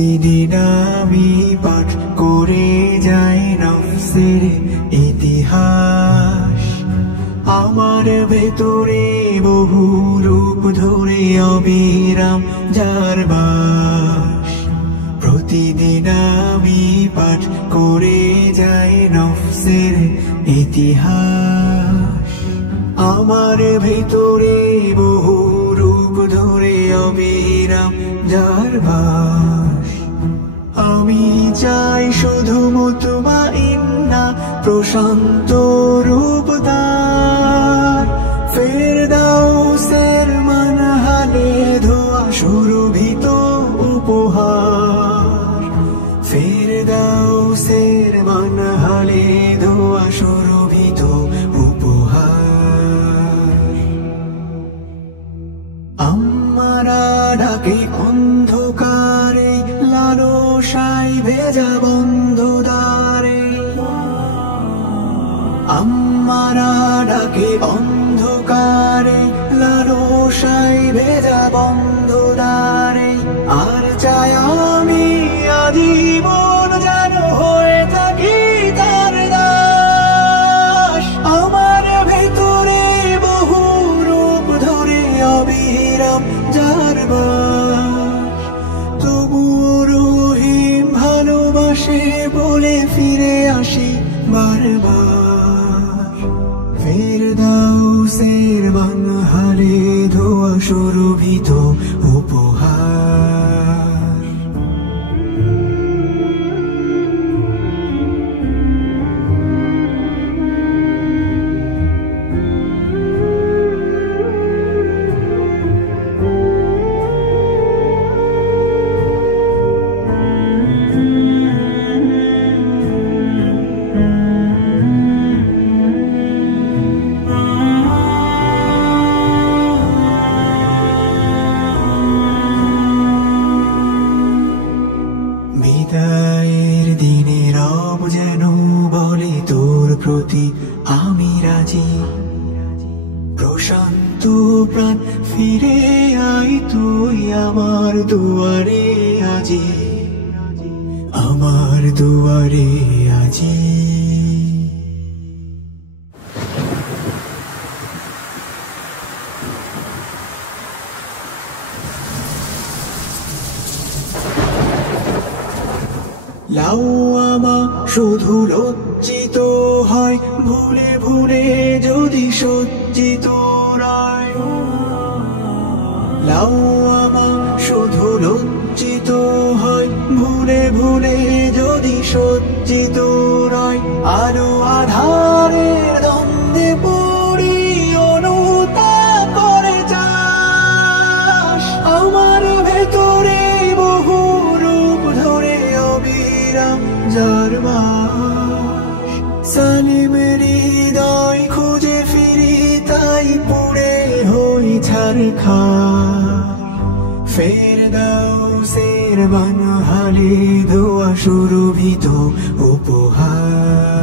প্রতিদিন আমি পাঠ করে যাই নফসের ইতিহাস। আমার ভেতরে বহু রূপ ধরে অবিরাম যার বাস। প্রতিদিন আমি পাঠ করে যাই নফসের ইতিহাস। আমার ভেতরে বহু রূপ ধরে অবিরাম যার বাস। আমি চাই শুধু মুতমাইন্না প্রশান্ত রূপ তার। ফেরদাউসের মানহালে ধোয়া সুরভিত উপহার। ফেরদাউসের মানহালে ধোয়া সুরভিত উপহার। আমারা ডাকে অন্ধকারে লালসায় ভেজা বন্ধ দ্বারে। আমারা ডাকে অন্ধকারে লালসায় ভেজা বন্ধ দ্বারে। আর চাই আমি আজীবন যেন হয়ে থাকি তার দাস। আমার ভেতরে বহু রূপ ধরে অবিরাম যার বাস। তবুও রহিম ভালোবাসে বলে ফিরে আসি বারবার। ফেরদাউসের মানহালে ধোয়া সুরভিত উপহার। বিদায়ের দিনে রব যেন বলে তোর প্রতি আমি রাজি। প্রশান্ত প্রাণ ফিরে আই তুই আমার দুয়ারে আজি। আমার দুয়ারে আজি। লাউয়ামা শুধু লজ্জিত হয় ভুলে ভুলে যদি সজ্জিত রায়। লাউয়ামা শুধু লজ্জিত হয় ভুলে ভুলে যদি সজ্জিত রায়। আলো আধারের দ্বন্দ্বে পড়ি অনুতাপ করে যাস। আমার ভেতরে বহু রূপ ধরে অবিরাম যার বাস। সালিমের হৃদয় খুঁজে ফিরি তাই পুড়ে হই ছারখার। ফেরদাউসের মানহালে ধোয়া সুরভিত উপহার।